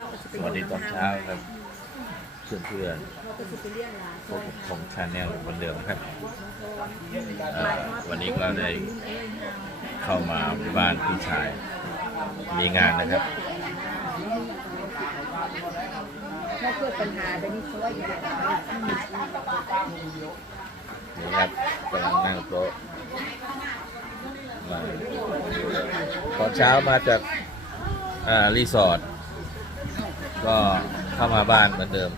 สวัสดีตอนเช้าครับเพื่อนเพื่อนๆพบของชาแนลเหมือนเดิมครับวันนี้ก็ได้เข้ามาบ้านพี่ชายมีงานนะครับถ้าเกิดปัญหาเดี๋ยวนี้ช่วยกันนี่ครับกำลังนั่งโต๊ะมาตอนเช้ามาจากรีสอร์ท ก็เข้ามาบ้านเหมือนเดิม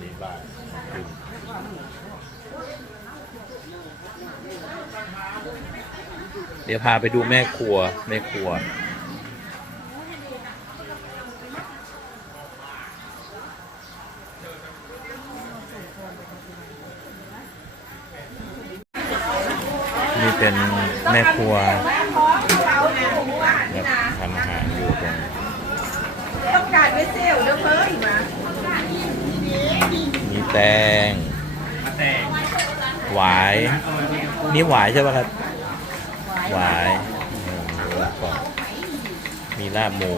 นี่บ้านขึ้นเดี๋ยวพาไปดูแม่ครัวแม่ครัว นี่ เป็นแม่ครัวแบบทำอาหารอยู่ตรงต้องการไม่เซลล์เด้อเพิ่มมามีแตงหวาย นี่หวายใช่ป่ะครับหวายมีลาบหมู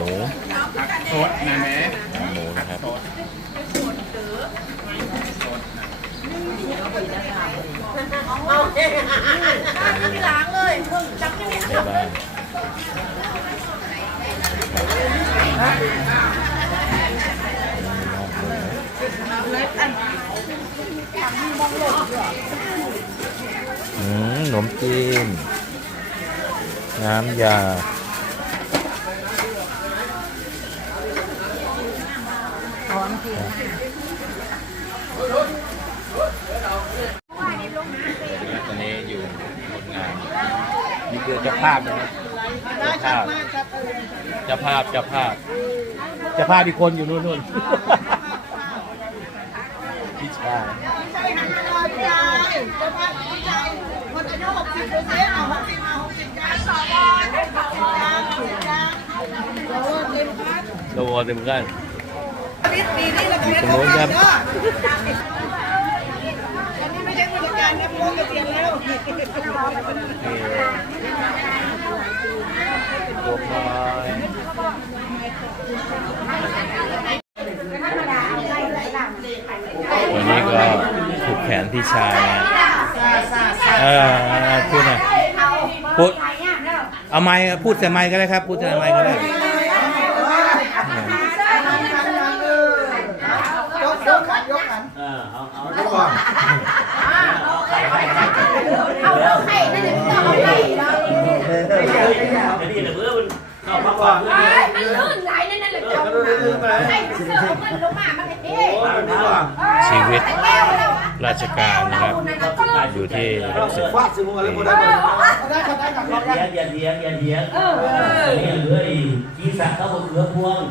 โทษนะแม่หมูนะครับ ล้างเลยจับไม่ได้แม่บ้านอืมขนมจีนน้ำยาถอนคือตอนนี้อยู่บนงาน นี่คือเจ้า ภาพนะครับเจ้าภาพเจ้าภาพเจ้าภาพเจ้าภาพอีกคนอยู่นู่นนู่นพี่ชายใช่หันมาเลยพี่ชายจะพาพี่ชายคนอายุหกสิบเปอร์เซ็นต์เอาหกสิบมาหกสิบกันสองวันได้สองวันหกสิบกันโอ้เต็มพัดตัวเต็มกันปีปีนี้เราเป็นตรงโน้นครับ อันนี้ไม่ใช่ผู้จัดการนะพวกเกษียณ แล้วนี่ตัวน้อยวันนี้ก็ผูกแขนพี่ชายนะเออพูดหน่อยพูดเอาไม้พูดแต่ไม้ก็ได้ครับ พูดแต่ไม้ก็ได้ยกกขันยกขันเอาเรา ไข่นั่นแหละเอาไข่เรานี่แหละเพื่อมันเข้าพักผ่อนเอ้ยมันลื่นไหลนั่นแหละเจ้าไข่เสือมันลงมามันเอ๊ะชีวิตราชการนะครับ อยู่ที่รู้สึกฟาดสิมึงอะไรก็ได้ได้ขันได้ขันอย่าเถียงอย่าเถียงอย่าเถียงนี่เฮ้ยกีสักเขาบอกเรือพวง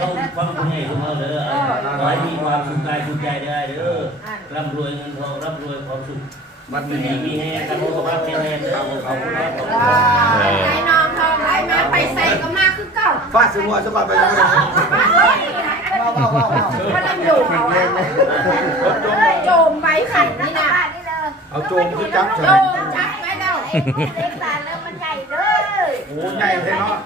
ต้องฟังคนใหญ่ของเขาเด้อขอให้มีความสุขกายสุขใจได้เด้อร่ำรวยเงินทองร่ำรวยความสุข มันมีมีแห้งกันโมกบ้าแข็งแรงเด้อขอบคุณครับขอบคุณครับเออไอ้น้องทองไหลมาไปใส่ก็มาคือเก่าฟาดสิมึงจะก่อนไปยังไงมันลำอยู่เขาโจมไว้ขันนี่นะเอาโจมขึ้นจับโจมจับไว้แล้วเล็กตาแล้วมันใหญ่เลยโอ้ใหญ่เลยเนาะ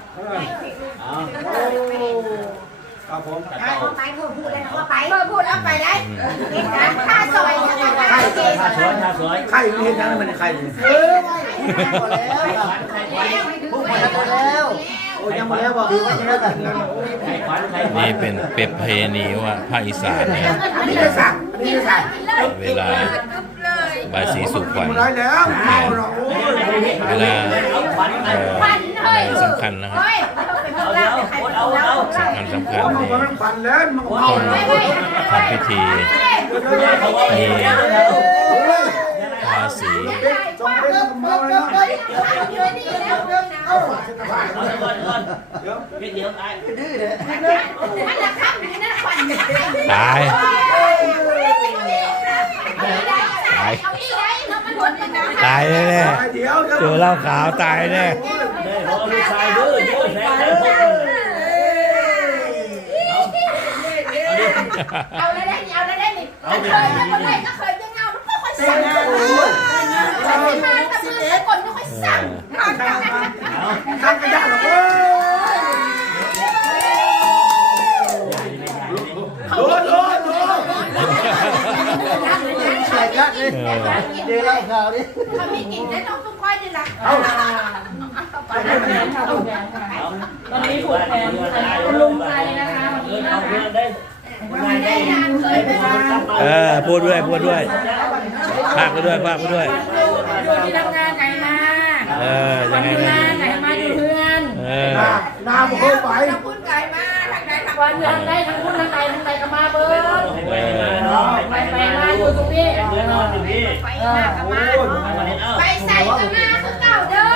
ครับผมเอาไปพูดพูดเลยเอาไปเมื่อพูดเอาไปได้ค่าซอยค่าเกศสวยสวยไข่ไม่เห็นยังมันไข่เลยเออไม่พอแล้วพอแล้วโอ้ยังมาแล้วบอกว่าจะได้กันไข่ขวัญไข่ขวัญนี่เป็นเป็นเพณีว่าภาคอีสานเนี่ยนี่จะสั่งนี่จะสั่งเวลาบายสีสู่ขวัญได้แล้วแขนเวลาเอ่ออะไรสำคัญนะครับ เอาแล้วเอาแล้วสำคัญสำคัญมันนี่มันปั่นแล้วมันต้องทำพิธีมีทาสีจงเป็นเมาแล้วเอาเดี๋ยวเดี๋ยวไอ้มันละคำนี่นะขวัญตาย ตายแน่เดี๋ยวๆเจอเหล้าขาวตายแน่ได้พอลูกชายดื้อดื้อแท้ได้พอเอาได้ได้เอาได้ได้นี่เคยจะคนไหนก็เคยจะเงาแล้วก็ค่อยสั่งงานสั่งงานสิบเอ็ดคนไม่ค่อยสั่งเอาทำกระยาหรอเว้ยโดนโดนโดนใส่ ยัดเลยเดี๋ยวเล่าข่าวดิเขาไม่กินได้ต้องต้องค่อยดีละเอาตอนนี้ผูกแขนคุณลุงใจนะคะวันนี้เอาเพื่อนได้นได้งานเคยไปมาเออพูดด้วยพูดด้วยพากไปด้วยพากไปด้วยอยู่ที่ทำงาน นี่ไปหน้ากับมาไปใส่กับมาคือเก่าเด้อ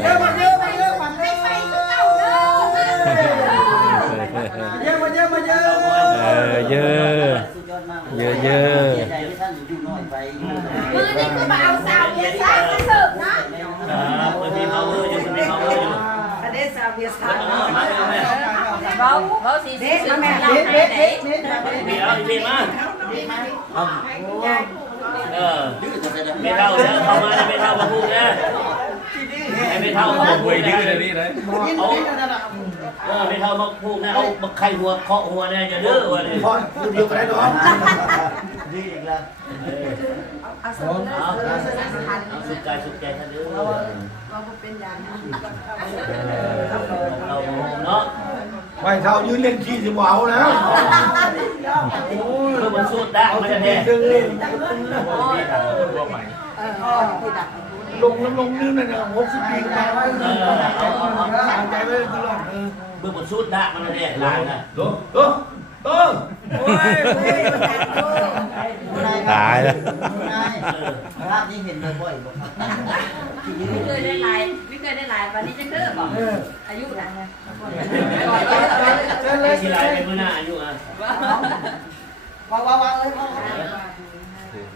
เยอะมาเยอะมาเยอะมาไปเยอะใส่คือเก่าเด้อเยอะมาเยอะมาเยอะเออเยอะเยอะเยอะมือนี่คือมาเอาสาวเบียร์ซ่ามาเสิร์ฟนะครับคนที่เขาอยู่คนที่เขาอยู่อันนี้สาวเบียร์สาวมาเลยแม่เขาเขาสีสีสีแม่เด็ดเด็ดเด็ดเด็ดมีเอาดีมา เออไม่เท่าแล้วเข้ามาไม่เท่ามาพูดนะไม่เท่ามาพูดนะเอาเออไม่เท่ามาพูดนะเอามาไข่หัวเคาะหัวเนี่ยจะเดื้อวะเนี่ยพอคุณเดียวกันได้หรอเอาเอาสุดใจสุดใจท่านเดื้อเราเนาะ ไม่เท่ายืนเล่นขี้สิบวาวแล้วคือมันสุดได้มันจะเนี่ยดึงเล่นลงลงนี่นั่นน่ะหกสิบปีมาไว้สานใจไว้ตลอดเออเมื่อมันสุดได้มันจะเนี่ยลายนะโตโตโตโอ้ยตายแล้วภาพนี้เห็นบ่อยๆบ่ครับไม่เคยได้ลาย ไม่เคยได้ลายวันนี้จะเลิกบอกอายุนะเชิญเลยที่ลายเป็นมือหน้าอายุอะว้าวว้าวว้าวเลย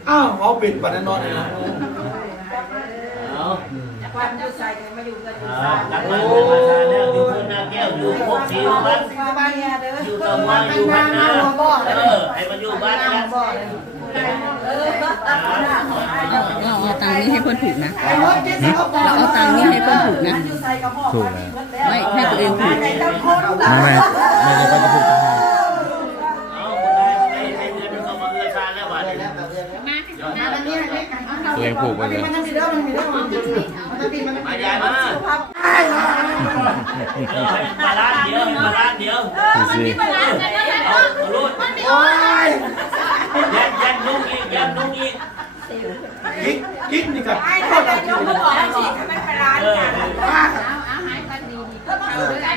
อ้าวเอาปิดปันนอนเลยนะเอาความอยู่ใส่กันมาอยู่กันอยู่เอานักเล่นมาชาเนี่ยอยู่พูนนาแก้วอยู่พวกสิวบ้านบ้านเนี่ยเด้ออยู่ตะวันอยู่บ้านนาเออให้มันอยู่บ้านนะ เราเอาตังค์นี้ให้เพื่อนถูกนะไอ้รถที่สิเขาบอกเราเอาตังค์นี้ให้เพื่อนถูกนะ ถูกแล้วไม่ให้ตัวเองถูกไม่ไม่ไม่ได้ก็จะพูดกันให้เอาคนใดคนใดให้เงินมันเข้ามาเอื้อชาแล้ววันนี้ตัวเองผูกไปเลยมันมีเด้อมันมีเด้อมันมีเด้อมันมีมันมีมายายมาเออให้มาล้านเดียวให้มาล้านเดียวดูสิเอาลูกโอ้ย ยันยันนุ่งอีกยันนุ่งอีกกิ๊กกิ๊กนี่กับไอ้ใครจะยกมือบอกสิทำไมไปร้านเออกัน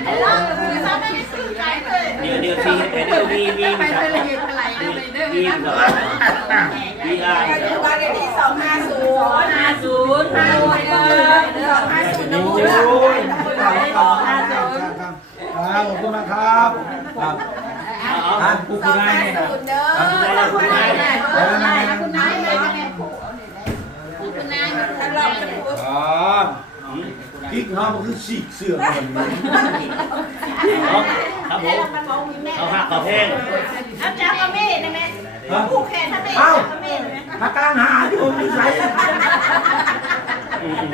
แล้วคือซ้ำไม่ได้สื่อใจเลยเดี๋ยวเดี๋ยวทีเดี๋ยววีวีมีสามวีวีกับวีอาร์อยู่บ้านเลขที่สองห้าศูนย์ห้าศูนย์ห้าห้าศูศูนนย์ย์เลเลยยสองห้าศูนย์นะโอ้คุณยนะขอบคุณมากครับ ครับเอาผู้สคุองณนายเนี่ยศูนย์เด้อคุณนายคุณนายคุณนายเลยคุณนายถ้าเราจะพูดอ๋อกิ๊กเขามันคือสีเสื่อมเหมือนครับผมเอาหักเอาแพงเอาจ้าก็ไม่นะแม่ผู้แข่งถ้าไม่เอ้าจ้าก็ไม่นะมากลางหาอยู่มีใคร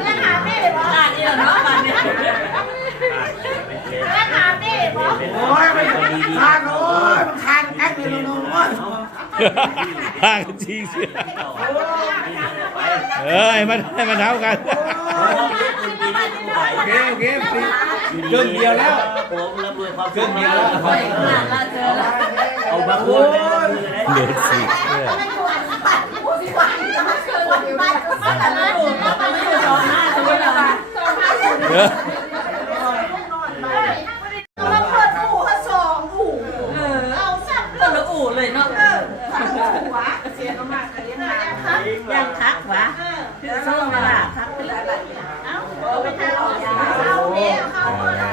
แล้วหาแม่เลยบ่บ้านนี้เนาะบ้านนี้แล้วหาแม่บ่ โอ้ยมันคานโอ้ยมันคานแอ๊กเลยน้องน้อยพากันจริงสิเออให้มันให้มันเท่ากัน โอเคโอเคเครื่องเดียวแล้วผมรับรวยความเครื่องเดียวแล้วเอาบางคนเดือผู้สิเอองห้าศูนย์ละค่ะ สองห้าศูนย์ เออ มาเปิดอู่ก็สองอู่ เออ เอาสัตว์ คนละอู่เลยเนาะ หัวเสียมากเลยนะ ยังทักวะคือส่งมาละทักไปแล้ว เอาไปทานเอาเอาเด้เอาเข้ามาได้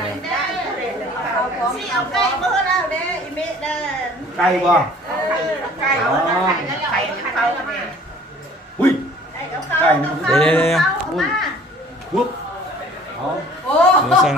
สิเอาไก่มาแล้วเด้อีเมเดิน ไก่บ่ไก่เอาไก่แล้วไก่เขามาหุ้ยไก่เขาเขาเขามาปุ๊บเดี๋ยวสั่ง